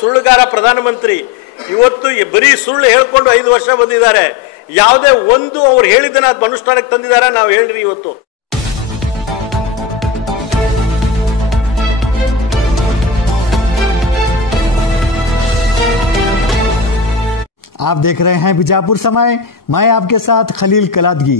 ಸುಳ್ಳುಗಾರ ಪ್ರಧಾನಮಂತ್ರಿ ಇವತ್ತು ಬರೀ ಸುಳ್ಳು ಹೇಳ್ಕೊಂಡು 5 ವರ್ಷ ಬಂದಿದ್ದಾರೆ. ಯಾವುದೇ ಒಂದು ಅವ್ರು ಹೇಳಿದ್ದನ್ನ ಅದು ಅನುಷ್ಠಾನಕ್ಕೆ ತಂದಿದ್ದಾರೆ. ನಾವು ಹೇಳ್ರಿ ಇವತ್ತು आप देख रहे हैं बीजापुर समय, मैं आपके साथ खलील कलादगी।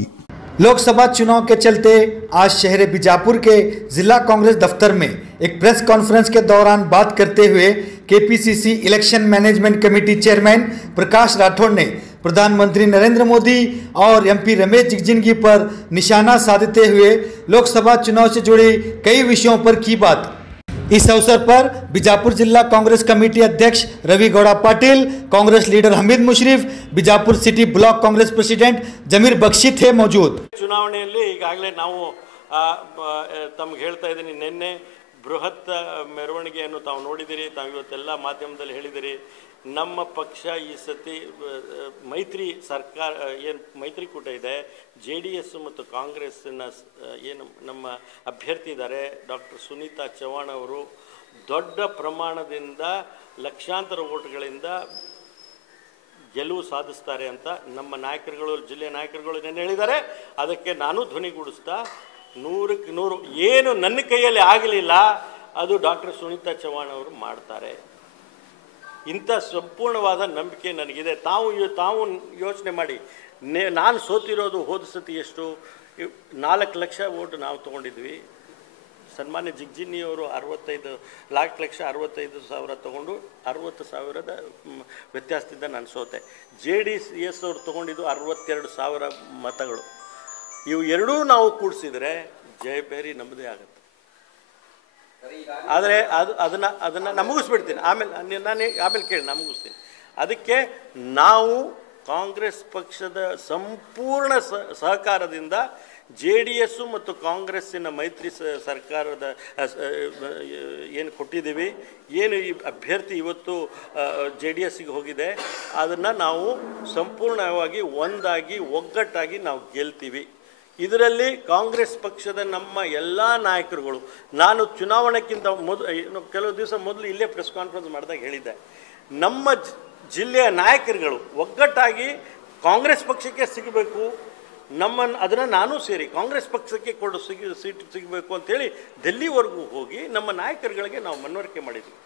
लोकसभा चुनाव के चलते आज शहर बीजापुर के जिला कांग्रेस दफ्तर में एक प्रेस कॉन्फ्रेंस के दौरान बात करते हुए KPCC election management committee chairman Prakash Rathod ने प्रधानमंत्री नरेंद्र मोदी और एमपी रमेश जिगजिनगी पर निशाना साधते हुए लोकसभा चुनाव से जुड़ी कई विषयों पर की बात। इस अवसर पर बीजापुर जिला कांग्रेस कमेटी अध्यक्ष Ravi Gowda Patil, Congress leader Hamid Mushrif, Bijapur city block Congress president Zameer Bakshi थे मौजूद। ಚುನಾವಣೆಯಲ್ಲಿ ಈಗಾಗಲೇ ನಾವು ತಮಗೆ ಹೇಳ್ತಾ ಇದ್ದೀನಿ, ನಿನ್ನೆ ಬೃಹತ್ ಮೆರವಣಿಗೆಯನ್ನು ತಾವು ನೋಡಿದಿರಿ, ತಾವು ಇವತ್ತೆಲ್ಲ ಮಾಧ್ಯಮದಲ್ಲಿ ಹೇಳಿದಿರಿ. ನಮ್ಮ ಪಕ್ಷ ಈ ಸತಿ ಮೈತ್ರಿ ಸರ್ಕಾರ ಏನು ಮೈತ್ರಿಕೂಟ ಇದೆ, JDS ಮತ್ತು ಕಾಂಗ್ರೆಸ್ಸಿನ ಏನು ನಮ್ಮ ಅಭ್ಯರ್ಥಿ ಇದ್ದಾರೆ ಡಾಕ್ಟರ್ ಸುನೀತಾ ಚವ್ಹಾಣ್ ಅವರು ದೊಡ್ಡ ಪ್ರಮಾಣದಿಂದ ಲಕ್ಷಾಂತರ ಓಟ್ಗಳಿಂದ ಗೆಲುವು ಸಾಧಿಸ್ತಾರೆ ಅಂತ ನಮ್ಮ ನಾಯಕರುಗಳು, ಜಿಲ್ಲೆಯ ನಾಯಕರುಗಳು ನೆನ್ನೆ ಹೇಳಿದ್ದಾರೆ. ಅದಕ್ಕೆ ನಾನು ಧ್ವನಿಗೂಡಿಸ್ತಾ 100ಕ್ಕೆ 100 ಏನು ನನ್ನ ಕೈಯಲ್ಲಿ ಆಗಲಿಲ್ಲ ಅದು ಡಾಕ್ಟರ್ ಸುನೀತಾ ಚವ್ಹಾಣ್ ಅವರು ಮಾಡ್ತಾರೆ. ಇಂಥ ಸಂಪೂರ್ಣವಾದ ನಂಬಿಕೆ ನನಗಿದೆ. ತಾವು ಯೋಚನೆ ಮಾಡಿ, ನಾನು ಸೋತಿರೋದು ಹೋದ ಸತಿ ಎಷ್ಟು 4 ಲಕ್ಷ ಓಟ್ ನಾವು ತೊಗೊಂಡಿದ್ವಿ. ಸನ್ಮಾನ್ಯ ಜಿಗ್ಜಿನಿಯವರು 4,65,000 ತೊಗೊಂಡು 60,000 ವ್ಯತ್ಯಾಸದಿಂದ ನಾನು ಸೋತೆ. JDS ಅವರು ತೊಗೊಂಡಿದ್ದು 62,000 ಮತಗಳು. ಇವು ಎರಡೂ ನಾವು ಕೂಡಿಸಿದರೆ ಜಯಬೇರಿ ನಮ್ಮದೇ ಆಗುತ್ತೆ. ಆದರೆ ಅದನ್ನು ನಾನು ಮುಗಿಸ್ಬಿಡ್ತೀನಿ, ಆಮೇಲೆ ಕೇಳಿ ನಾನು ಮುಗಿಸ್ತೀನಿ. ಅದಕ್ಕೆ ನಾವು ಕಾಂಗ್ರೆಸ್ ಪಕ್ಷದ ಸಂಪೂರ್ಣ ಸಹಕಾರದಿಂದ JDS ಮತ್ತು ಕಾಂಗ್ರೆಸ್ಸಿನ ಮೈತ್ರಿ ಸರ್ಕಾರದ ಏನು ಕೊಟ್ಟಿದ್ದೀವಿ, ಏನು ಈ ಅಭ್ಯರ್ಥಿ ಇವತ್ತು JDSಗೆ ಹೋಗಿದೆ, ಅದನ್ನು ನಾವು ಸಂಪೂರ್ಣವಾಗಿ ಒಂದಾಗಿ ಒಗ್ಗಟ್ಟಾಗಿ ನಾವು ಗೆಲ್ತೀವಿ. ಇದರಲ್ಲಿ ಕಾಂಗ್ರೆಸ್ ಪಕ್ಷದ ನಮ್ಮ ಎಲ್ಲ ನಾಯಕರುಗಳು, ನಾನು ಚುನಾವಣೆಗಿಂತ ಕೆಲವು ದಿವಸ ಮೊದಲು ಇಲ್ಲೇ ಪ್ರೆಸ್ ಕಾನ್ಫರೆನ್ಸ್ ಮಾಡಿದಾಗ ಹೇಳಿದ್ದೆ, ನಮ್ಮ ಜಿಲ್ಲೆಯ ನಾಯಕರುಗಳು ಒಗ್ಗಟ್ಟಾಗಿ ಕಾಂಗ್ರೆಸ್ ಪಕ್ಷಕ್ಕೆ ಸಿಗಬೇಕು, ಅದನ್ನು ನಾನು ಸೇರಿ ಕಾಂಗ್ರೆಸ್ ಪಕ್ಷಕ್ಕೆ ಸೀಟ್ ಸಿಗಬೇಕು ಅಂತೇಳಿ ಡೆಲ್ಲಿವರೆಗೂ ಹೋಗಿ ನಮ್ಮ ನಾಯಕರುಗಳಿಗೆ ನಾವು ಮನವರಿಕೆ ಮಾಡಿದ್ವಿ.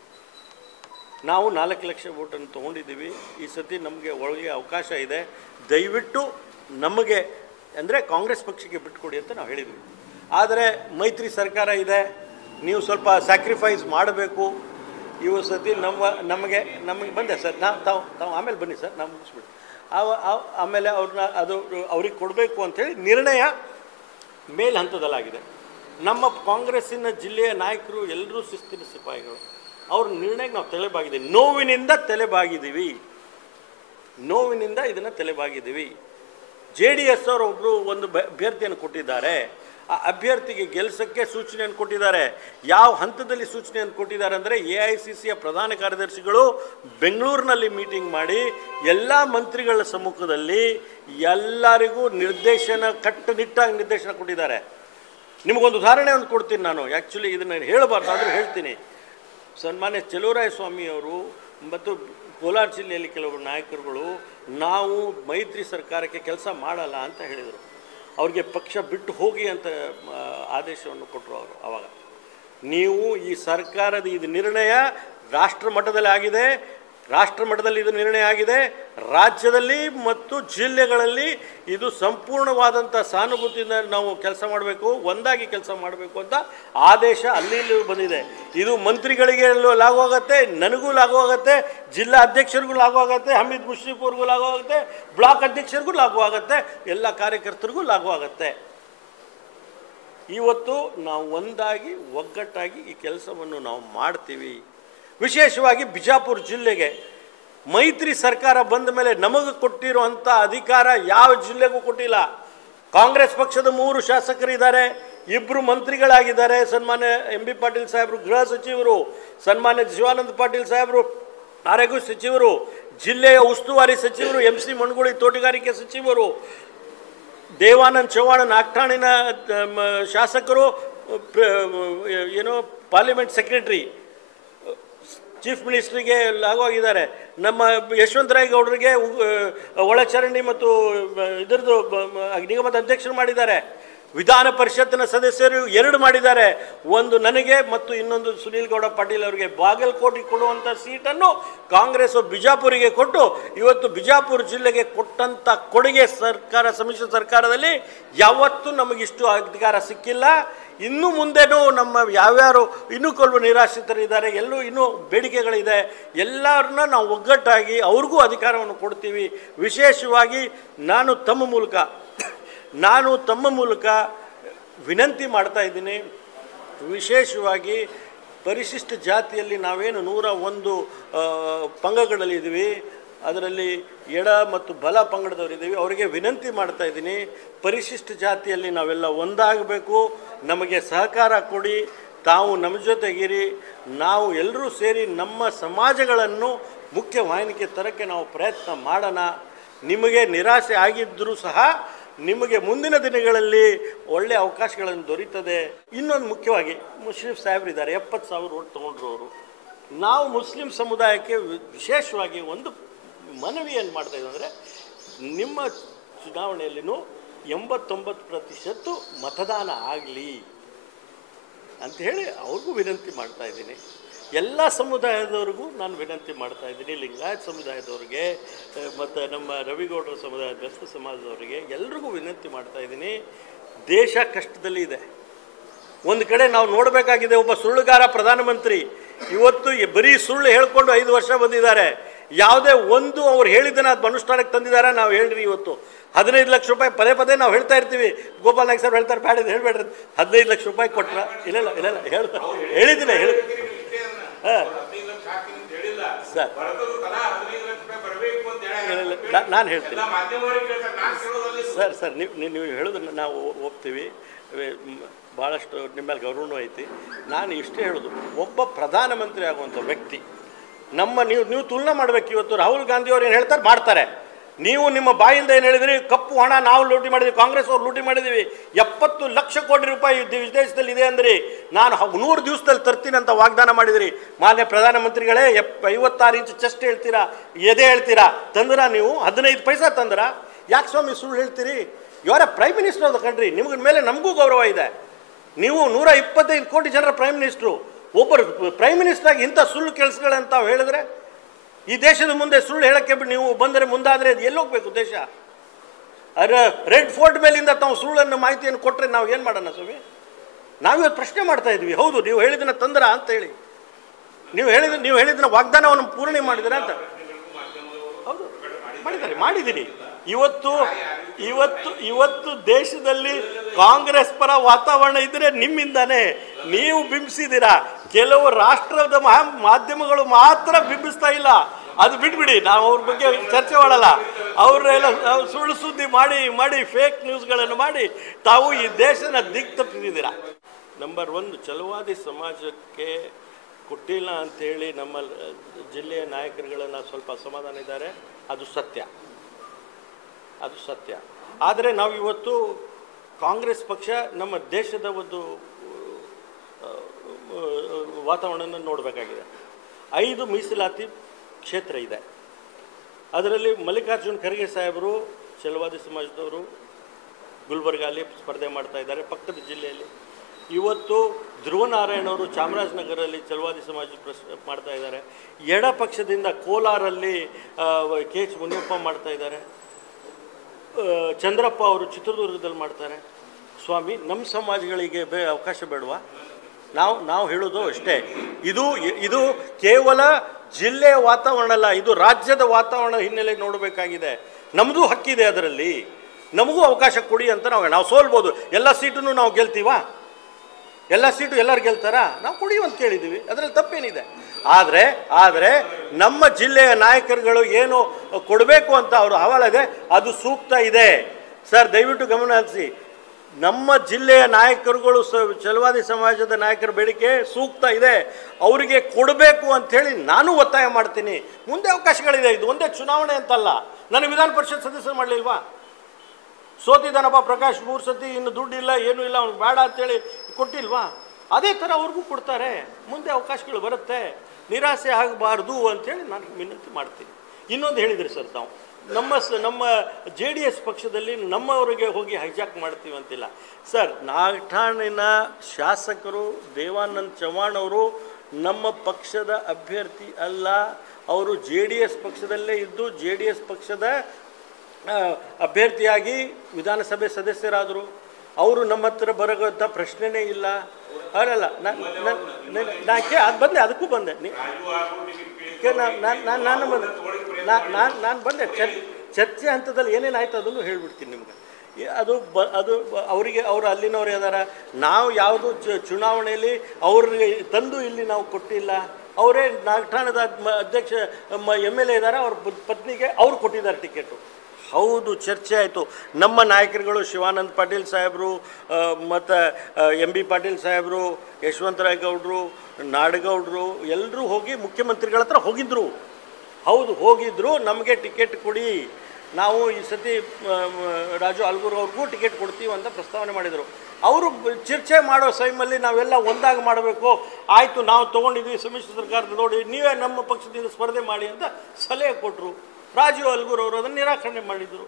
ನಾವು 4 ಲಕ್ಷ ಓಟನ್ನು ತೊಗೊಂಡಿದ್ದೀವಿ. ಈ ಸತಿ ನಮಗೆ ಒಳಗೆ ಅವಕಾಶ ಇದೆ, ದಯವಿಟ್ಟು ನಮಗೆ ಅಂದರೆ ಕಾಂಗ್ರೆಸ್ ಪಕ್ಷಕ್ಕೆ ಬಿಟ್ಟುಕೊಡಿ ಅಂತ ನಾವು ಹೇಳಿದ್ವಿ. ಆದರೆ ಮೈತ್ರಿ ಸರ್ಕಾರ ಇದೆ, ನೀವು ಸ್ವಲ್ಪ ಸ್ಯಾಕ್ರಿಫೈಸ್ ಮಾಡಬೇಕು. ಇವು ಸತಿ ನಮಗೆ ಬಂದೆ ಸರ್, ತಾವು ಆಮೇಲೆ ಬನ್ನಿ ಸರ್, ನಾವು ಮುಗಿಸ್ಬಿಟ್ಟು ಆಮೇಲೆ ಅವ್ರಿಗೆ ಕೊಡಬೇಕು ಅಂಥೇಳಿ ನಿರ್ಣಯ ಮೇಲ್ ಹಂತದಲ್ಲಾಗಿದೆ. ನಮ್ಮ ಕಾಂಗ್ರೆಸ್ಸಿನ ಜಿಲ್ಲೆಯ ನಾಯಕರು ಎಲ್ಲರೂ ಶಿಸ್ತಿನ ಸಿಪಾಯಿಗಳು. ಅವ್ರ ನಿರ್ಣಯಕ್ಕೆ ನಾವು ತಲೆಬಾಗಿದ್ದೀವಿ, ನೋವಿನಿಂದ ಇದನ್ನು ತಲೆಬಾಗಿದ್ದೀವಿ. JDS ಅವರು ಒಂದು ಅಭ್ಯರ್ಥಿಯನ್ನು ಕೊಟ್ಟಿದ್ದಾರೆ. ಆ ಅಭ್ಯರ್ಥಿಗೆ ಗೆಲ್ಲಿಸೋಕ್ಕೆ ಸೂಚನೆಯನ್ನು ಕೊಟ್ಟಿದ್ದಾರೆ. ಯಾವ ಹಂತದಲ್ಲಿ ಸೂಚನೆಯನ್ನು ಕೊಟ್ಟಿದ್ದಾರೆ ಅಂದರೆ, AICCಯ ಪ್ರಧಾನ ಕಾರ್ಯದರ್ಶಿಗಳು ಬೆಂಗಳೂರಿನಲ್ಲಿ ಮೀಟಿಂಗ್ ಮಾಡಿ ಎಲ್ಲ ಮಂತ್ರಿಗಳ ಸಮ್ಮುಖದಲ್ಲಿ ಎಲ್ಲರಿಗೂ ಕಟ್ಟುನಿಟ್ಟಾಗಿ ನಿರ್ದೇಶನ ಕೊಟ್ಟಿದ್ದಾರೆ. ನಿಮಗೊಂದು ಉದಾಹರಣೆ ಕೊಡ್ತೀನಿ ನಾನು. ಆ್ಯಕ್ಚುಲಿ ಇದನ್ನು ಹೇಳಬಾರ್ದು, ಆದರೂ ಹೇಳ್ತೀನಿ. ಸನ್ಮಾನ್ಯ ಚಲುವರಾಯಸ್ವಾಮಿಯವರು ಮತ್ತು ಕೋಲಾರ ಜಿಲ್ಲೆಯಲ್ಲಿ ಕೆಲವರು ನಾಯಕರುಗಳು ನಾವು ಮೈತ್ರಿ ಸರ್ಕಾರಕ್ಕೆ ಕೆಲಸ ಮಾಡಲ್ಲ ಅಂತ ಹೇಳಿದರು. ಅವ್ರಿಗೆ ಪಕ್ಷ ಬಿಟ್ಟು ಹೋಗಿ ಅಂತ ಆದೇಶವನ್ನು ಕೊಟ್ಟರು ಅವರು. ಆವಾಗ ನೀವು ಈ ಸರ್ಕಾರದ ಇದು ನಿರ್ಣಯ ರಾಷ್ಟ್ರ ಮಟ್ಟದಲ್ಲಿ ಇದು ನಿರ್ಣಯ ಆಗಿದೆ. ರಾಜ್ಯದಲ್ಲಿ ಮತ್ತು ಜಿಲ್ಲೆಗಳಲ್ಲಿ ಇದು ಸಂಪೂರ್ಣವಾದಂಥ ಸಾನುಭೂತಿಯಿಂದ ನಾವು ಕೆಲಸ ಮಾಡಬೇಕು, ಒಂದಾಗಿ ಕೆಲಸ ಮಾಡಬೇಕು ಅಂತ ಆದೇಶ ಅಲ್ಲಿ ಬಂದಿದೆ. ಇದು ಮಂತ್ರಿಗಳಿಗೆ ಲಾಗು ಆಗುತ್ತೆ, ನನಗೂ ಲಾಗು ಆಗುತ್ತೆ, ಜಿಲ್ಲಾ ಅಧ್ಯಕ್ಷರಿಗೂ ಲಾಗು ಆಗುತ್ತೆ, ಹಮೀದ್ ಮುಷ್ರೀಫ್ ಅವ್ರಿಗೂ ಲಾಗು ಆಗುತ್ತೆ, ಬ್ಲಾಕ್ ಅಧ್ಯಕ್ಷರಿಗೂ ಲಾಗು ಆಗುತ್ತೆ, ಎಲ್ಲ ಕಾರ್ಯಕರ್ತರಿಗೂ ಲಾಗು ಆಗುತ್ತೆ. ಇವತ್ತು ನಾವು ಒಂದಾಗಿ ಒಗ್ಗಟ್ಟಾಗಿ ಈ ಕೆಲಸವನ್ನು ನಾವು ಮಾಡ್ತೀವಿ. ವಿಶೇಷವಾಗಿ ಬಿಜಾಪುರ ಜಿಲ್ಲೆಗೆ ಮೈತ್ರಿ ಸರ್ಕಾರ ಬಂದ ಮೇಲೆ ನಮಗೆ ಕೊಟ್ಟಿರುವಂಥ ಅಧಿಕಾರ ಯಾವ ಜಿಲ್ಲೆಗೂ ಕೊಟ್ಟಿಲ್ಲ. ಕಾಂಗ್ರೆಸ್ ಪಕ್ಷದ 3 ಶಾಸಕರಿದ್ದಾರೆ, 2 ಮಂತ್ರಿಗಳಾಗಿದ್ದಾರೆ. ಸನ್ಮಾನ್ಯ MB ಪಾಟೀಲ್ ಸಾಹೇಬರು ಗೃಹ ಸಚಿವರು, ಸನ್ಮಾನ್ಯ ಶಿವಾನಂದ ಪಾಟೀಲ್ ಸಾಹೇಬರು ಆರೋಗ್ಯ ಸಚಿವರು, ಜಿಲ್ಲೆಯ ಉಸ್ತುವಾರಿ ಸಚಿವರು MC ಮಣಗುಳಿ ತೋಟಗಾರಿಕೆ ಸಚಿವರು, ದೇವಾನಂದ್ ಚವ್ಹಾಣ್ ನಾಗ್ಠಾಣಿನ ಶಾಸಕರು, ಪಾರ್ಲಿಮೆಂಟ್ ಸೆಕ್ರೆಟರಿ, ಚೀಫ್ ಮಿನಿಸ್ಟ್ರಿಗೆ ಆಗೋಗಿದ್ದಾರೆ. ನಮ್ಮ ಯಶವಂತರಾಯ ಗೌಡರಿಗೆ ಒಳಚರಂಡಿ ಮತ್ತು ಇದರದ್ದು ನಿಗಮದ ಅಧ್ಯಕ್ಷರು ಮಾಡಿದ್ದಾರೆ. ವಿಧಾನ ಪರಿಷತ್ತಿನ ಸದಸ್ಯರು 2 ಮಾಡಿದ್ದಾರೆ. ಒಂದು ನನಗೆ ಮತ್ತು ಇನ್ನೊಂದು ಸುನೀಲ್ ಗೌಡ ಪಾಟೀಲ್ ಅವರಿಗೆ. ಬಾಗಲಕೋಟೆಗೆ ಕೊಡುವಂಥ ಸೀಟನ್ನು ಕಾಂಗ್ರೆಸ್ ಬಿಜಾಪುರಿಗೆ ಕೊಟ್ಟು ಇವತ್ತು ಬಿಜಾಪುರ ಜಿಲ್ಲೆಗೆ ಕೊಟ್ಟಂಥ ಕೊಡುಗೆ ಸರ್ಕಾರ, ಸಮ್ಮಿಶ್ರ ಸರ್ಕಾರದಲ್ಲಿ ಯಾವತ್ತೂ ನಮಗಿಷ್ಟು ಅಧಿಕಾರ ಸಿಕ್ಕಿಲ್ಲ. ಇನ್ನು ಮುಂದೆನೂ ನಮ್ಮ ಯಾವ್ಯಾರು ಇನ್ನೂ ಕೆಲವು ನಿರಾಶ್ರಿತರಿದ್ದಾರೆ, ಎಲ್ಲೂ ಇನ್ನೂ ಬೇಡಿಕೆಗಳಿದೆ, ಎಲ್ಲರನ್ನ ನಾವು ಒಗ್ಗಟ್ಟಾಗಿ ಅವ್ರಿಗೂ ಅಧಿಕಾರವನ್ನು ಕೊಡ್ತೀವಿ. ವಿಶೇಷವಾಗಿ ನಾನು ತಮ್ಮ ಮೂಲಕ ವಿನಂತಿ ಮಾಡ್ತಾ ಇದ್ದೀನಿ. ವಿಶೇಷವಾಗಿ ಪರಿಶಿಷ್ಟ ಜಾತಿಯಲ್ಲಿ ನಾವೇನು 101 ಪಂಗಡಗಳಿದ್ದೀವಿ, ಅದರಲ್ಲಿ ಎಡ ಮತ್ತು ಬಲ ಪಂಗಡದವರಿದ್ದೀವಿ. ಅವರಿಗೆ ವಿನಂತಿ ಮಾಡ್ತಾ ಇದ್ದೀನಿ, ಪರಿಶಿಷ್ಟ ಜಾತಿಯಲ್ಲಿ ನಾವೆಲ್ಲ ಒಂದಾಗಬೇಕು, ನಮಗೆ ಸಹಕಾರ ಕೊಡಿ, ತಾವು ನಮ್ಮ ಜೊತೆಗಿರಿ, ನಾವು ಎಲ್ಲರೂ ಸೇರಿ ನಮ್ಮ ಸಮಾಜಗಳನ್ನು ಮುಖ್ಯವಾಹಿನಿಗೆ ತರಕ್ಕೆ ನಾವು ಪ್ರಯತ್ನ ಮಾಡೋಣ. ನಿಮಗೆ ನಿರಾಸೆ ಆಗಿದ್ದರೂ ಸಹ ನಿಮಗೆ ಮುಂದಿನ ದಿನಗಳಲ್ಲಿ ಒಳ್ಳೆಯ ಅವಕಾಶಗಳನ್ನು ದೊರೀತದೆ. ಇನ್ನೊಂದು ಮುಖ್ಯವಾಗಿ ಮುಸ್ಲಿಂ ಸಾಹೇಬರಿದ್ದಾರೆ, 70,000 ಓಟ್ ತೊಗೊಂಡ್ರು ಅವರು. ನಾವು ಮುಸ್ಲಿಂ ಸಮುದಾಯಕ್ಕೆ ವಿಶೇಷವಾಗಿ ಒಂದು ಮನವಿಯನ್ನು ಮಾಡ್ತಾಯಿದ್ವಿ ಅಂದರೆ, ನಿಮ್ಮ ಚುನಾವಣೆಯಲ್ಲಿನೂ 89% ಮತದಾನ ಆಗಲಿ ಅಂತ ಹೇಳಿ ಅವ್ರಿಗೂ ವಿನಂತಿ ಮಾಡ್ತಾ ಇದ್ದೀನಿ. ಎಲ್ಲ ಸಮುದಾಯದವ್ರಿಗೂ ನಾನು ವಿನಂತಿ ಮಾಡ್ತಾ ಇದ್ದೀನಿ. ಲಿಂಗಾಯತ್ ಸಮುದಾಯದವ್ರಿಗೆ ಮತ್ತು ನಮ್ಮ ರವಿಗೌಡರ ಸಮುದಾಯ, ಬೆಸ್ತ ಸಮಾಜದವರಿಗೆ ಎಲ್ರಿಗೂ ವಿನಂತಿ ಮಾಡ್ತಾ ಇದ್ದೀನಿ. ದೇಶ ಕಷ್ಟದಲ್ಲಿ ಇದೆ. ಒಂದು ಕಡೆ ನಾವು ನೋಡಬೇಕಾಗಿದೆ, ಒಬ್ಬ ಸುಳ್ಳುಗಾರ ಪ್ರಧಾನಮಂತ್ರಿ ಇವತ್ತು ಬರೀ ಸುಳ್ಳು ಹೇಳ್ಕೊಂಡು 5 ವರ್ಷ ಬಂದಿದ್ದಾರೆ. ಯಾವುದೇ ಒಂದು ಅವ್ರು ಹೇಳಿದ್ದನ್ನು ಅದು ಅನುಷ್ಠಾನಕ್ಕೆ ತಂದಿದ್ದಾರೆ. ನಾವು ಹೇಳ್ರಿ, ಇವತ್ತು 15 ಲಕ್ಷ ರೂಪಾಯಿ ಪದೇ ನಾವು ಹೇಳ್ತಾ ಇರ್ತೀವಿ. ಗೋಪಾಲ್ ನಾಯ್ಕ ಸರ್ ಹೇಳ್ತಾರೆ, ಬೇಡ ಹೇಳ್ಬೇಡ್ರಿ, 15 ಲಕ್ಷ ರೂಪಾಯಿ ಕೊಟ್ರ? ಇಲ್ಲ ಹೇಳಿದ್ದೀನಿ ಹಾಂ ಸರ್, ನಾನು ಹೇಳ್ತೀನಿ ಸರ್ ನೀವು ಹೇಳೋದನ್ನು ನಾವು ಒಪ್ತೀವಿ. ಭಾಳಷ್ಟು ನಿಮ್ಮ ಮೇಲೆ ಗೌರವನೂ ಐತಿ. ನಾನು ಇಷ್ಟೇ ಹೇಳೋದು, ಒಬ್ಬ ಪ್ರಧಾನಮಂತ್ರಿ ಆಗುವಂಥ ವ್ಯಕ್ತಿ ನೀವು ತುಲನೆ ಮಾಡಬೇಕು. ಇವತ್ತು ರಾಹುಲ್ ಗಾಂಧಿ ಅವ್ರು ಏನು ಹೇಳ್ತಾರೆ ಮಾಡ್ತಾರೆ. ನೀವು ನಿಮ್ಮ ಬಾಯಿಂದ ಏನು ಹೇಳಿದ್ರಿ, ಕಪ್ಪು ಹಣ ನಾವು ಲೂಟಿ ಮಾಡಿದ್ವಿ, ಕಾಂಗ್ರೆಸ್ ಅವ್ರು ಲೂಟಿ ಮಾಡಿದ್ದೀವಿ, 70 ಲಕ್ಷ ಕೋಟಿ ರೂಪಾಯಿ ವಿದೇಶದಲ್ಲಿ ಇದೆ ಅಂದ್ರಿ, ನಾನು 100 ದಿವಸದಲ್ಲಿ ತರ್ತೀನಿ ಅಂತ ವಾಗ್ದಾನ ಮಾಡಿದಿರಿ. ಮಾನ್ಯ ಪ್ರಧಾನಮಂತ್ರಿಗಳೇ, 56 ಇಂಚ್ ಚೆಸ್ಟ್ ಹೇಳ್ತೀರಾ, ಎದೆ ಹೇಳ್ತೀರಾ, ತಂದ್ರ ನೀವು 15 ಪೈಸಾ ತಂದ್ರ? ಯಾಕೆ ಸ್ವಾಮಿ ಸುಳ್ಳು ಹೇಳ್ತೀರಿ? ಇವರ prime minister of the country, ನಿಮ್ಗೆ ಮೇಲೆ ನಮಗೂ ಗೌರವ ಇದೆ. ನೀವು 125 ಕೋಟಿ ಜನರ ಪ್ರೈಮ್ ಮಿನಿಸ್ಟ್ರು. ಒಬ್ಬರು ಪ್ರೈಮ್ ಮಿನಿಸ್ಟರ್ ಆಗಿ ಇಂಥ ಸುಳ್ಳು ಕೆಲಸಗಳಂತ ಹೇಳಿದ್ರೆ, ಈ ದೇಶದ ಮುಂದೆ ಸುಳ್ಳು ಹೇಳಕ್ಕೆ ನೀವು ಬಂದರೆ ಮುಂದಾದರೆ ಅದು ಎಲ್ಲೋಗ್ಬೇಕು ದೇಶ? ರೆಡ್ ಫೋರ್ಟ್ ಮೇಲಿಂದ ತಾವು ಸುಳ್ಳನ್ನು ಮಾಹಿತಿಯನ್ನು ಕೊಟ್ಟರೆ ನಾವು ಏನು ಮಾಡೋಣ ಸ್ವಾಮಿ? ನಾವಿವತ್ತು ಪ್ರಶ್ನೆ ಮಾಡ್ತಾ ಇದ್ವಿ. ಹೌದು, ನೀವು ಹೇಳಿದ್ದನ್ನ ತಂದ್ರ ಅಂತ ಹೇಳಿ, ನೀವು ಹೇಳಿದ್ದನ್ನ ವಾಗ್ದಾನವನ್ನು ಪೂರ್ಣೆ ಮಾಡಿದಿರ ಅಂತ. ಹೌದು, ಮಾಡಿದ್ದೀರಿ. ಇವತ್ತು ದೇಶದಲ್ಲಿ ಕಾಂಗ್ರೆಸ್ ಪರ ವಾತಾವರಣ ಇದ್ರೆ ನಿಮ್ಮಿಂದಾನೇ. ನೀವು ಬಿಂಬಿಸಿದ್ದೀರಾ. ಕೆಲವು ರಾಷ್ಟ್ರದ ಮಾಧ್ಯಮಗಳು ಮಾತ್ರ ಬಿಂಬಿಸ್ತಾ ಇಲ್ಲ. ಅದು ಬಿಟ್ಬಿಡಿ, ನಾವು ಅವ್ರ ಬಗ್ಗೆ ಚರ್ಚೆ ಮಾಡಲ್ಲ. ಅವರೆಲ್ಲ ಸುಳ್ಳು ಸುದ್ದಿ ಮಾಡಿ ಫೇಕ್ ನ್ಯೂಸ್ಗಳನ್ನು ಮಾಡಿ ತಾವು ಈ ದೇಶನ ದಿಕ್ಕು ತಪ್ಪಿದ್ದೀರಾ. ನಂಬರ್ 1, ಛಲವಾದಿ ಸಮಾಜಕ್ಕೆ ಕೊಟ್ಟಿಲ್ಲ ಅಂಥೇಳಿ ನಮ್ಮ ಜಿಲ್ಲೆಯ ನಾಯಕರುಗಳನ್ನು ಸ್ವಲ್ಪ ಅಸಮಾಧಾನ ಇದ್ದಾರೆ. ಅದು ಸತ್ಯ. ಆದರೆ ನಾವು ಇವತ್ತು ಕಾಂಗ್ರೆಸ್ ಪಕ್ಷ ನಮ್ಮ ದೇಶದ ಒಂದು ವಾತಾವರಣವನ್ನು ನೋಡಬೇಕಾಗಿದೆ. 5 ಮೀಸಲಾತಿ ಕ್ಷೇತ್ರ ಇದೆ. ಅದರಲ್ಲಿ ಮಲ್ಲಿಕಾರ್ಜುನ್ ಖರ್ಗೆ ಸಾಹೇಬರು ಛಲವಾದಿ ಸಮಾಜದವರು ಗುಲ್ಬರ್ಗಾಲಿ ಸ್ಪರ್ಧೆ ಮಾಡ್ತಾ ಇದ್ದಾರೆ, ಪಕ್ಕದ ಜಿಲ್ಲೆಯಲ್ಲಿ. ಇವತ್ತು ಧ್ರುವನಾರಾಯಣವರು ಚಾಮರಾಜನಗರಲ್ಲಿ ಛಲವಾದಿ ಸಮಾಜ ಮಾಡ್ತಾ ಇದ್ದಾರೆ. ಎಡ ಪಕ್ಷದಿಂದ ಕೋಲಾರಲ್ಲಿ KH ಮುನಿಯಪ್ಪ ಮಾಡ್ತಾ ಇದ್ದಾರೆ. ಚಂದ್ರಪ್ಪ ಅವರು ಚಿತ್ರದುರ್ಗದಲ್ಲಿ ಮಾಡ್ತಾರೆ. ಸ್ವಾಮಿ, ನಮ್ಮ ಸಮಾಜಗಳಿಗೆ ಅವಕಾಶ ಬೇಡವಾ? ನಾವು ಹೇಳೋದು ಅಷ್ಟೇ. ಇದು ಕೇವಲ ಜಿಲ್ಲೆಯ ವಾತಾವರಣ ಅಲ್ಲ, ಇದು ರಾಜ್ಯದ ವಾತಾವರಣ ಹಿನ್ನೆಲೆ ನೋಡಬೇಕಾಗಿದೆ. ನಮ್ಮದು ಹಕ್ಕಿದೆ, ಅದರಲ್ಲಿ ನಮಗೂ ಅವಕಾಶ ಕೊಡಿ ಅಂತ ನಾವು ಸೋಲ್ಬೋದು. ಎಲ್ಲ ಸೀಟನ್ನು ನಾವು ಗೆಲ್ತೀವಾ? ಎಲ್ಲ ಸೀಟು ಎಲ್ಲರೂ ಗೆಲ್ತಾರಾ? ನಾವು ಕೊಡಿ ಅಂತ ಕೇಳಿದ್ದೀವಿ, ಅದರಲ್ಲಿ ತಪ್ಪೇನಿದೆ? ಆದರೆ ನಮ್ಮ ಜಿಲ್ಲೆಯ ನಾಯಕರುಗಳು ಏನು ಕೊಡಬೇಕು ಅಂತ ಅವರು ಹವಾಲಿದೆ, ಅದು ಸೂಕ್ತ ಇದೆ. ಸರ್, ದಯವಿಟ್ಟು ಗಮನ ಹರಿಸಿ. ನಮ್ಮ ಜಿಲ್ಲೆಯ ನಾಯಕರುಗಳು ಛಲವಾದಿ ಸಮಾಜದ ನಾಯಕರ ಬೇಡಿಕೆ ಸೂಕ್ತ ಇದೆ, ಅವರಿಗೆ ಕೊಡಬೇಕು ಅಂಥೇಳಿ ನಾನು ಒತ್ತಾಯ ಮಾಡ್ತೀನಿ. ಮುಂದೆ ಅವಕಾಶಗಳಿದೆ. ಇದು ಒಂದೇ ಚುನಾವಣೆ ಅಂತಲ್ಲ. ನಾನು ವಿಧಾನ ಪರಿಷತ್ ಸದಸ್ಯ ಮಾಡಲಿಲ್ವಾ? ಸೋತಿದ್ದಾನಪ್ಪ ಪ್ರಕಾಶ್ 3 ಸತಿ, ಇನ್ನು ದುಡ್ಡಿಲ್ಲ, ಏನೂ ಇಲ್ಲ, ಅವ್ನಿಗೆ ಬೇಡ ಅಂತೇಳಿ ಕೊಟ್ಟಿಲ್ವಾ? ಅದೇ ಥರ ಅವ್ರಿಗೂ ಕೊಡ್ತಾರೆ. ಮುಂದೆ ಅವಕಾಶಗಳು ಬರುತ್ತೆ. ನಿರಾಸೆ ಆಗಬಾರ್ದು ಅಂತೇಳಿ ನಾನು ವಿನಂತಿ ಮಾಡ್ತೀನಿ. ಇನ್ನೊಂದು ಹೇಳಿದ್ರಿ ಸರ್, ನಾವು ನಮ್ಮ JDS ಪಕ್ಷದಲ್ಲಿ ನಮ್ಮವರಿಗೆ ಹೋಗಿ ಹೈಜಾಕ್ ಮಾಡ್ತೀವಿ ಅಂತಿಲ್ಲ ಸರ್. ನಾಗಠಾಣಿನ ಶಾಸಕರು ದೇವಾನಂದ್ ಚವ್ಹಾಣ್ ಅವರು ನಮ್ಮ ಪಕ್ಷದ ಅಭ್ಯರ್ಥಿ ಅಲ್ಲ, ಅವರು JDS ಪಕ್ಷದಲ್ಲೇ ಇದ್ದು JDS ಪಕ್ಷದ ಅಭ್ಯರ್ಥಿಯಾಗಿ ವಿಧಾನಸಭೆ ಸದಸ್ಯರಾದರು. ಅವರು ನಮ್ಮ ಹತ್ರ ಬರೋಂಥ ಪ್ರಶ್ನೆನೇ ಇಲ್ಲ. ಅಲ್ಲ ಅದು ಬಂದೆ, ಅದಕ್ಕೂ ಬಂದೆ. ನಾನು ಬಂದೆ ಚರ್ಚೆ ಹಂತದಲ್ಲಿ ಏನೇನಾಯ್ತು ಅದನ್ನು ಹೇಳ್ಬಿಡ್ತೀನಿ ನಿಮ್ಗೆ. ಅದು ಅವರಿಗೆ ಅವರು ಅಲ್ಲಿನವ್ರು ಇದಾರ. ನಾವು ಯಾವುದು ಚುನಾವಣೆಯಲ್ಲಿ ಅವ್ರಿಗೆ ತಂದು ಇಲ್ಲಿ ನಾವು ಕೊಟ್ಟಿಲ್ಲ. ಅವರೇ ನಾಗಠಾಣದ ಅಧ್ಯಕ್ಷ MLA ಇದ್ದಾರೆ, ಅವ್ರ ಪತ್ನಿಗೆ ಅವ್ರು ಕೊಟ್ಟಿದ್ದಾರೆ ಟಿಕೆಟು. ಹೌದು, ಚರ್ಚೆ ಆಯಿತು. ನಮ್ಮ ನಾಯಕರುಗಳು ಶಿವಾನಂದ ಪಾಟೀಲ್ ಸಾಹೇಬರು ಮತ್ತು MB ಪಾಟೀಲ್ ಸಾಹೇಬರು, ಯಶವಂತರಾಯ ಗೌಡರು, ನಾಡಗೌಡರು ಎಲ್ಲರೂ ಹೋಗಿ ಮುಖ್ಯಮಂತ್ರಿಗಳ ಹತ್ರ ಹೋಗಿದ್ದರು. ಹೌದು ಹೋಗಿದ್ದರು, ನಮಗೆ ಟಿಕೆಟ್ ಕೊಡಿ, ನಾವು ಈ ಸತಿ ರಾಜು ಅಲ್ಗೂರು ಅವ್ರಿಗೂ ಟಿಕೆಟ್ ಕೊಡ್ತೀವಿ ಅಂತ ಪ್ರಸ್ತಾವನೆ ಮಾಡಿದರು. ಅವರು ಚರ್ಚೆ ಮಾಡೋ ಸಮಯದಲ್ಲಿ ನಾವೆಲ್ಲ ಒಂದಾಗಿ ಮಾಡಬೇಕು, ಆಯಿತು ನಾವು ತೊಗೊಂಡಿದ್ವಿ ಸಮ್ಮಿಶ್ರ ಸರ್ಕಾರದ, ನೋಡಿ ನೀವೇ ನಮ್ಮ ಪಕ್ಷದಿಂದ ಸ್ಪರ್ಧೆ ಮಾಡಿ ಅಂತ ಸಲಹೆ ಕೊಟ್ಟರು. ರಾಜು ಅಲ್ಗೂರು ಅವರು ಅದನ್ನು ನಿರಾಕರಣೆ ಮಾಡಿದರು.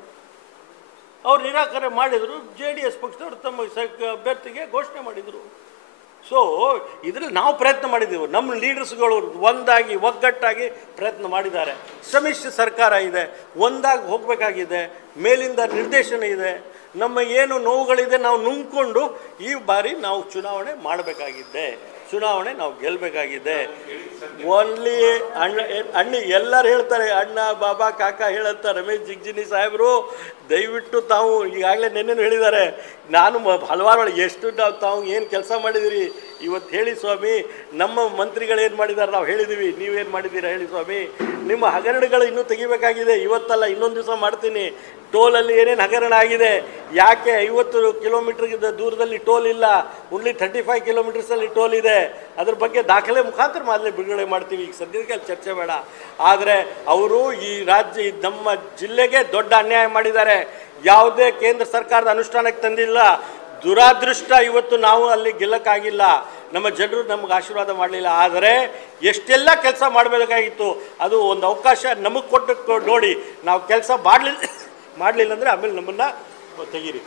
ಅವ್ರು ನಿರಾಕರಣೆ ಮಾಡಿದರು. JDS ಪಕ್ಷದವರು ತಮ್ಮ ಅಭ್ಯರ್ಥಿಗೆ ಘೋಷಣೆ ಮಾಡಿದರು. ಸೊ ಇದರಲ್ಲಿ ನಾವು ಪ್ರಯತ್ನ ಮಾಡಿದ್ದೆವು. ನಮ್ಮ ಲೀಡರ್ಸ್ಗಳು ಒಂದಾಗಿ ಒಗ್ಗಟ್ಟಾಗಿ ಪ್ರಯತ್ನ ಮಾಡಿದ್ದಾರೆ. ಸಮ್ಮಿಶ್ರ ಸರ್ಕಾರ ಇದೆ, ಒಂದಾಗಿ ಹೋಗಬೇಕಾಗಿದೆ, ಮೇಲಿಂದ ನಿರ್ದೇಶನ ಇದೆ. ನಮ್ಮ ಏನು ನೋವುಗಳಿದೆ ನಾವು ನುಂಗ್ಕೊಂಡು ಈ ಬಾರಿ ನಾವು ಚುನಾವಣೆ ಮಾಡಬೇಕಾಗಿದೆ, ಚುನಾವಣೆ ನಾವು ಗೆಲ್ಲಬೇಕಾಗಿದೆ. ಓನ್ಲಿ ಅಣ್ಣ ಎಲ್ಲರೂ ಹೇಳ್ತಾರೆ, ಅಣ್ಣ ಬಾಬಾ ಕಾಕ ಹೇಳಂತ ರಮೇಶ್ ಜಿಗ್ಜಿನಿ ಸಾಹೇಬರು ದಯವಿಟ್ಟು ತಾವು ಈಗಾಗಲೇ ನೆನ್ನೆನೂ ಹೇಳಿದ್ದಾರೆ. ನಾನು ಹಲವಾರು ಎಷ್ಟು ತಾವು ಏನು ಕೆಲಸ ಮಾಡಿದಿರಿ ಇವತ್ತು ಹೇಳಿ ಸ್ವಾಮಿ. ನಮ್ಮ ಮಂತ್ರಿಗಳೇನು ಮಾಡಿದ್ದಾರೆ ನಾವು ಹೇಳಿದ್ದೀವಿ, ನೀವೇನು ಮಾಡಿದ್ದೀರಾ ಹೇಳಿ ಸ್ವಾಮಿ. ನಿಮ್ಮ ಹಗರಣಗಳು ಇನ್ನೂ ತೆಗಿಬೇಕಾಗಿದೆ, ಇವತ್ತಲ್ಲ ಇನ್ನೊಂದು ದಿವಸ ಮಾಡ್ತೀನಿ. ಟೋಲಲ್ಲಿ ಏನೇನು ಹಗರಣ ಆಗಿದೆ, ಯಾಕೆ 50 ಕಿಲೋಮೀಟರ್ಗಿಂತ ದೂರದಲ್ಲಿ ಟೋಲ್ ಇಲ್ಲ, ಓನ್ಲಿ 35 ಕಿಲೋಮೀಟರ್ಸಲ್ಲಿ ಟೋಲ್ ಇದೆ, ಅದ್ರ ಬಗ್ಗೆ ದಾಖಲೆ ಮುಖಾಂತರ ಮೊದಲೇ ಬಿಡುಗಡೆ ಮಾಡ್ತೀವಿ. ಈಗ ಸದ್ಯಕ್ಕೆ ಅಲ್ಲಿ ಚರ್ಚೆ ಬೇಡ. ಆದರೆ ಅವರು ಈ ರಾಜ್ಯ ನಮ್ಮ ಜಿಲ್ಲೆಗೆ ದೊಡ್ಡ ಅನ್ಯಾಯ ಮಾಡಿದ್ದಾರೆ. ಯಾವುದೇ ಕೇಂದ್ರ ಸರ್ಕಾರದ ಅನುಷ್ಠಾನಕ್ಕೆ ತಂದಿಲ್ಲ. ದುರಾದೃಷ್ಟ ಇವತ್ತು ನಾವು ಅಲ್ಲಿ ಗೆಲ್ಲಕ್ಕಾಗಿಲ್ಲ. ನಮ್ಮ ಜನರು ನಮಗೆ ಆಶೀರ್ವಾದ ಮಾಡಲಿಲ್ಲ. ಆದರೆ ಎಷ್ಟೆಲ್ಲ ಕೆಲಸ ಮಾಡಬೇಕಾಗಿತ್ತು, ಅದು ಒಂದು ಅವಕಾಶ ನಮಗೆ ಕೊಟ್ಟು ನೋಡಿ ನಾವು ಕೆಲಸ ಮಾಡಲಿಲ್ಲ ಅಂದರೆ ಆಮೇಲೆ ನಮ್ಮನ್ನು ತೆಗೀರಿ.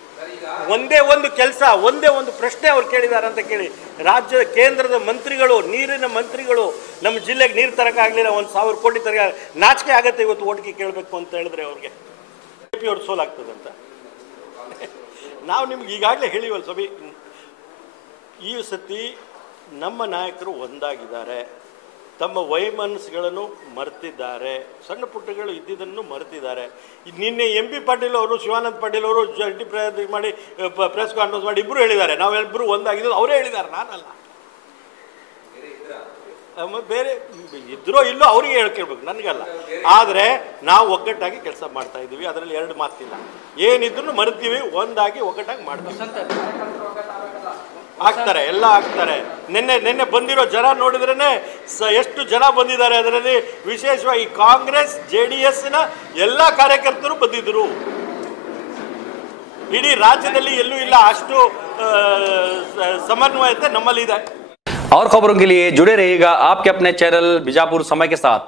ಒಂದೇ ಒಂದು ಕೆಲಸ, ಒಂದೇ ಒಂದು ಪ್ರಶ್ನೆ ಅವ್ರು ಕೇಳಿದ್ದಾರೆ ಅಂತ ಕೇಳಿ, ರಾಜ್ಯದ ಕೇಂದ್ರದ ಮಂತ್ರಿಗಳು, ನೀರಿನ ಮಂತ್ರಿಗಳು ನಮ್ಮ ಜಿಲ್ಲೆಗೆ ನೀರು ತರೋಕ್ಕಾಗಲಿಲ್ಲ, 1,000 ಕೋಟಿ ತರಕ ನಾಚಿಕೆ ಆಗುತ್ತೆ ಇವತ್ತು ಓಟ್ಗೆ ಕೇಳಬೇಕು ಅಂತ ಹೇಳಿದ್ರೆ ಅವ್ರಿಗೆ. BJP ಅವ್ರು ಸೋಲಾಗ್ತದೆ ಅಂತ ನಾವು ನಿಮ್ಗೆ ಈಗಾಗಲೇ ಹೇಳಿವಲ್ಲ ಸ್ವಾಮಿ. ಈ ಸತಿ ನಮ್ಮ ನಾಯಕರು ಒಂದಾಗಿದ್ದಾರೆ, ತಮ್ಮ ವೈಮನಸ್ಸುಗಳನ್ನು ಮರೆತಿದ್ದಾರೆ, ಸಣ್ಣ ಪುಟ್ಟಗಳು ಇದ್ದಿದ್ದನ್ನು ಮರೆತಿದ್ದಾರೆ. ನಿನ್ನೆ MB ಪಾಟೀಲ್ ಅವರು ಶಿವಾನಂದ ಪಾಟೀಲ್ ಅವರು ಜಂಟಿ ಪ್ರಯತ್ನ ಮಾಡಿ ಪ್ರೆಸ್ ಕಾನ್ಫರೆನ್ಸ್ ಮಾಡಿ ಇಬ್ಬರು ಹೇಳಿದ್ದಾರೆ, ನಾವೆಲ್ಲರೂ ಒಂದಾಗಿದ್ದು ಅವರೇ ಹೇಳಿದ್ದಾರೆ, ನಾನಲ್ಲ. ಬೇರೆ ಇದ್ರೋ ಇಲ್ಲೋ ಅವರಿಗೆ ಹೇಳ್ಕೊಳ್ಬೇಕು, ನನಗಲ್ಲ. ಆದರೆ ನಾವು ಒಗ್ಗಟ್ಟಾಗಿ ಕೆಲಸ ಮಾಡ್ತಾ ಇದ್ದೀವಿ, ಅದರಲ್ಲಿ ಎರಡು ಮಾತಿಲ್ಲ. ಏನಿದ್ರು ಮರೆತೀವಿ, ಒಂದಾಗಿ ಒಗ್ಗಟ್ಟಾಗಿ ಮಾಡ್ತೀವಿ. ಆಗ್ತಾರೆ, ಎಲ್ಲ ಆಗ್ತಾರೆ. ನಿನ್ನೆ ಬಂದಿರೋ ಜನ ನೋಡಿದ್ರೇ ಎಷ್ಟು ಜನ ಬಂದಿದ್ದಾರೆ. ಅದರಲ್ಲಿ ವಿಶೇಷವಾಗಿ ಕಾಂಗ್ರೆಸ್ JDSನ ಎಲ್ಲ ಕಾರ್ಯಕರ್ತರು ಬಂದಿದ್ದರು. ಇಡೀ ರಾಜ್ಯದಲ್ಲಿ ಎಲ್ಲೂ ಇಲ್ಲ ಅಷ್ಟು ಸಮನ್ವಯತೆ ನಮ್ಮಲ್ಲಿದೆ. और खबरों के लिए जुड़े रहिएगा आपके अपने चैनल बीजापुर समय के साथ।